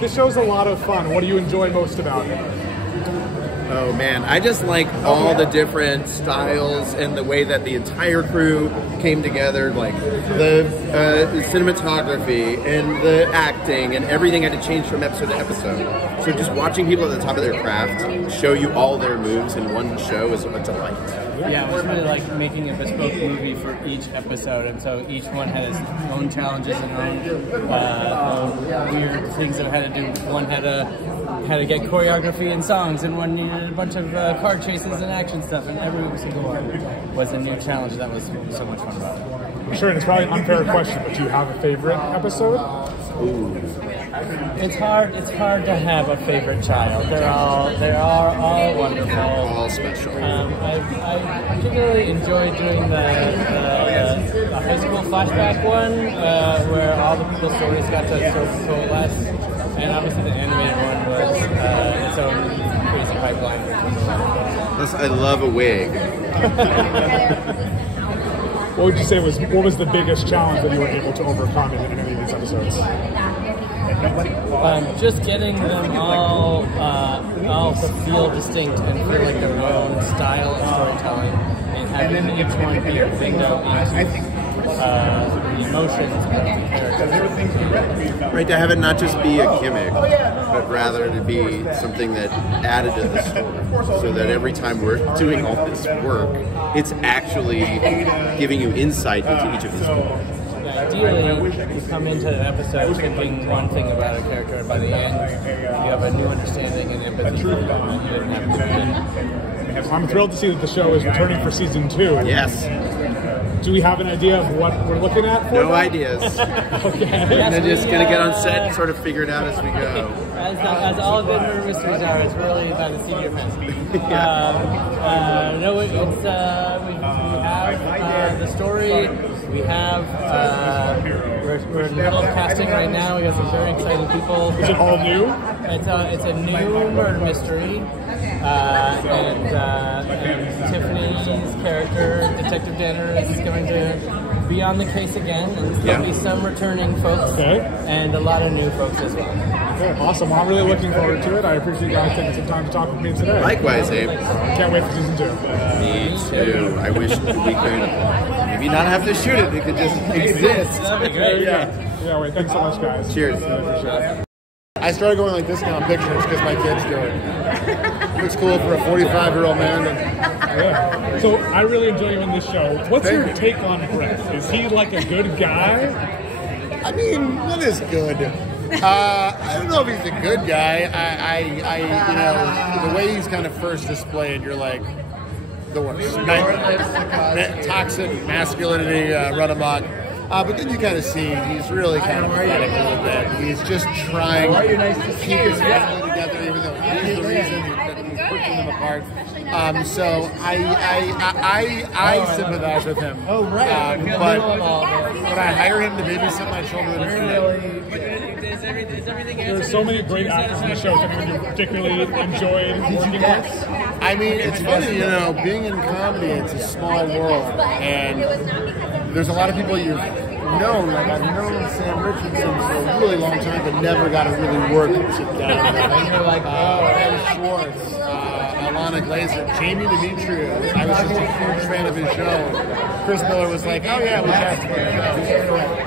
This show's a lot of fun. What do you enjoy most about it? Oh man, I just like all the different styles and the way that the entire crew came together, like the cinematography and the acting and everything had to change from episode to episode. So just watching people at the top of their craft show you all their moves in one show is a delight. Yeah, it was really like making a bespoke movie for each episode, and so each one had its own challenges and own weird things that it had to do. One had to get choreography and songs, and one needed a bunch of car chases and action stuff, and every single one was a new challenge. That was so much fun about it. I'm sure it's probably an unfair question, but do you have a favorite episode? Ooh. It's hard to have a favorite child. They are all wonderful. All special. I particularly enjoyed doing the high school flashback one, where all the people's stories got to sort of coalesce. And obviously the animated one was its own crazy pipeline, which was a lot of fun. Plus, I love a wig. What would you say what was the biggest challenge that you were able to overcome in any of these episodes? Just getting them all to feel distinct and feel like their own style of storytelling, and having each one be a window into the emotions of the characters. Right, to have it not just be a gimmick, but rather to be something that added to the story, so that every time we're doing all this work, it's actually giving you insight into each of these people. Ideally, you come into an episode thinking one thing about a character, and by the end, you have a new understanding and empathy for them that you didn't have at the beginning. I'm thrilled to see that the show is returning for season 2. Yes. Do we have an idea of what we're looking at for No them? ideas. Okay. We're just going to get on set and sort of figure it out as we go. As all good murder mysteries are, it's really by the seat of your pants. No, it's, we have the story. We have, we're in the middle of casting right now. We got some very exciting people. Is it all new? It's a new murder mystery. And Tiffany's character, Detective Danner, is going to be on the case again. And there'll be some returning folks and a lot of new folks as well. Okay, awesome. Well, I'm really looking forward to it. I appreciate you guys taking some time to talk with me today. Likewise, Abe. Can't wait for season 2. Me too. I wish we could maybe not have to shoot it. It could just exist. That'd be great. Yeah, wait, thanks so much, guys. Cheers. I started going like this now on pictures because my kids do it. Looks cool for a 45-year-old man. Yeah. So I really enjoy you in this show. What's your take on Brett? Is he like a good guy? I mean, what is good? I don't know if he's a good guy. You know, the way he's kind of first displayed, you're like the worst. Toxic masculinity, run amok. But then you kind of see he's really kind of pathetic a little bit. He's just trying to keep his family together, even though he's the reason that he's pushing them apart. So I sympathize with him. But when I hire him to babysit my children, There's so many great actors in the show. Is anyone you particularly enjoyed working with? I mean, it's funny, you know, being in comedy, it's a small world, and there's a lot of people you've known. Like I've known Sam Richardson for a really long time, but never got to really work together. And you're like, Ed Schwartz, Alana Glazer, Jamie Demetriou. I was just a huge fan of his show. Chris Miller was like, oh yeah, we cast together.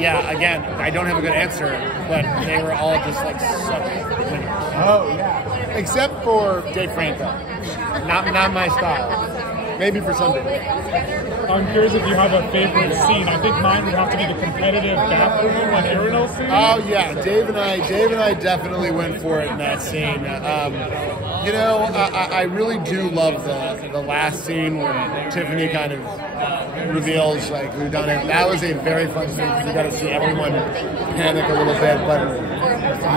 Yeah, again, I don't have a good answer, but they were all just like such winners. Oh yeah. Except for Dave Franco. Not my style. Maybe for some people. I'm curious if you have a favorite scene. I think mine would have to be the competitive bathroom on Arenal scene. Oh yeah, Dave and I definitely went for it in that scene. You know, I really do love the last scene when Tiffany kind of reveals like who done it. That was a very fun scene because you got to see everyone panic a little bit, but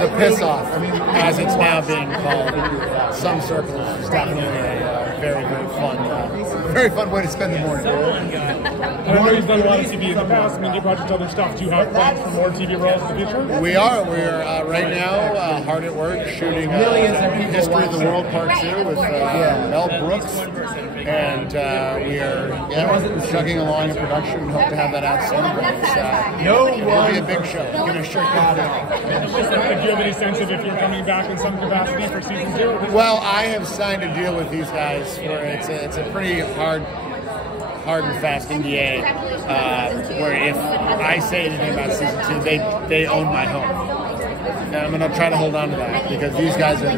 the piss off, as it's now being called, some circles is definitely a very fun way to spend the morning. I know you've done a lot of TV in the past. I mean, you project other stuff. Do you have plans for more TV roles in the future? We are. We're right now hard at work shooting History of the World Part 2 with Mel Mel Brooks, and we are chugging along in production and hope to have that out soon. It will be a big show. We're going to shake that out. Do you have any sense of if you're coming back in some capacity for season 2? Well, I have signed a deal with these guys where it's a pretty hard and fast NDA, where if I say anything about season 2, they own my home. And I'm going to try to hold on to that because these guys are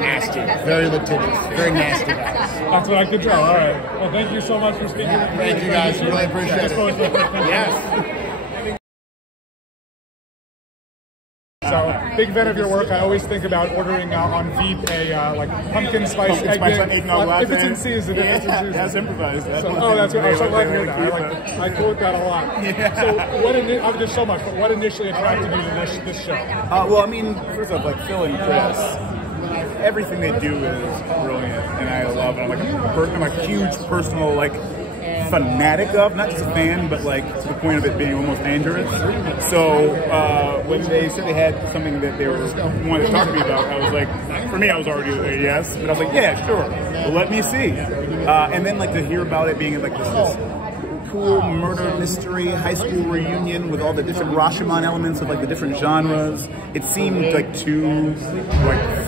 nasty, very litigious, very nasty guys. That's what I could tell. All right. Well, thank you so much for speaking. Thank you guys. Really appreciate it. Yes. So, big fan of your work. I always think about ordering on Veep a like pumpkin spice eggnog latte. If it's in season, That's improvised. That's right. I'm so glad to hear that. I quote that a lot. Yeah. So, there's so much, but what initially attracted you to this show? Well, I mean, first off, like Phil and Chris, everything they do is brilliant, and I love it. I'm a huge personal fanatic of, not just a fan, but like to the point of it being almost dangerous. So when they said they had something that they wanted to talk to me about, I was like, for me, I was already a yes, but I was like, yeah, sure, well, let me see. And then like to hear about it being like this cool murder mystery high school reunion with all the different Rashomon elements of like the different genres. It seemed like too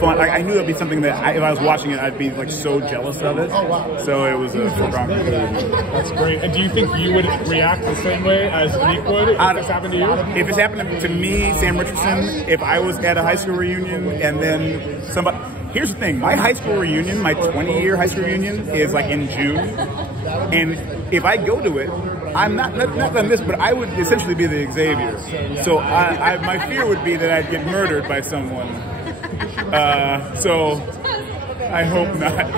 fun. I knew it'd be something that if I was watching it, I'd be like so jealous of it. Oh wow! So it was a foregone conclusion. That's great. And do you think you would react the same way as Ike would if this happened to you? If it's happened to me, Sam Richardson, if I was at a high school reunion and then somebody. Here's the thing, my high school reunion, my 20-year high school reunion is like in June, and if I go to it, I'm not on this, but I would essentially be the Xavier. So my fear would be that I'd get murdered by someone. So I hope not.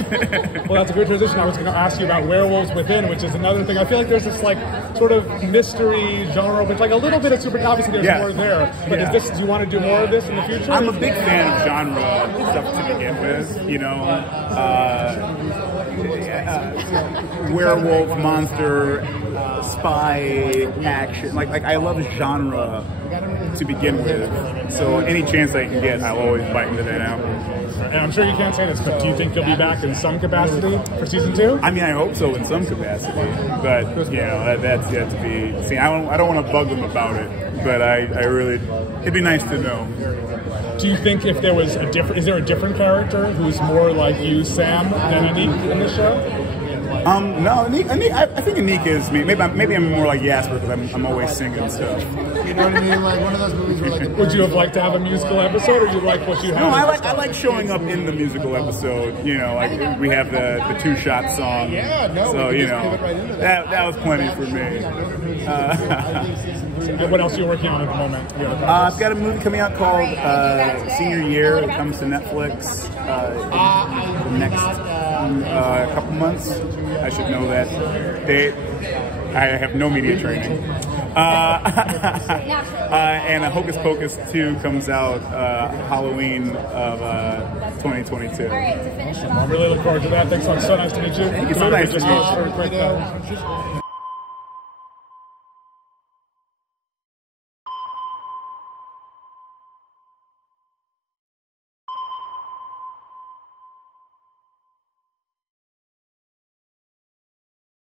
Well, that's a good transition. I was going to ask you about Werewolves Within, which is another thing. I feel like there's this like sort of mystery genre, but like a little bit of super. Obviously, there's more there. But do you want to do more of this in the future? I'm a big fan of genre stuff to begin with. You know, werewolf, monster, spy, action. Like I love genre to begin with. So any chance I can get, I'll always bite into that apple. And I'm sure you can't say this, but do you think you'll be back in some capacity for season 2? I mean, I hope so in some capacity, but you know that's yet to be seen. I don't want to bug them about it, but I really, it'd be nice to know. Do you think if there was is there a different character who's more like you, Sam, than Ike in the show? No, I think Ike is me. Maybe I'm more like Jasper because I'm always singing stuff. You know what I mean? Like one of those movies where like would you have liked to have a musical episode, or you like what you have? No, I like showing up in the musical episode. You know, like we have the two-shot song. Yeah, no. So you know, that was plenty for me. What else are you working on at the moment? I've got a movie coming out called Senior Year. It comes to Netflix the next couple months. I should know that date. I have no media training. And Hocus Pocus 2 comes out Halloween of 2022. I really look forward to that. Thanks, so nice to meet you. Thank you so much.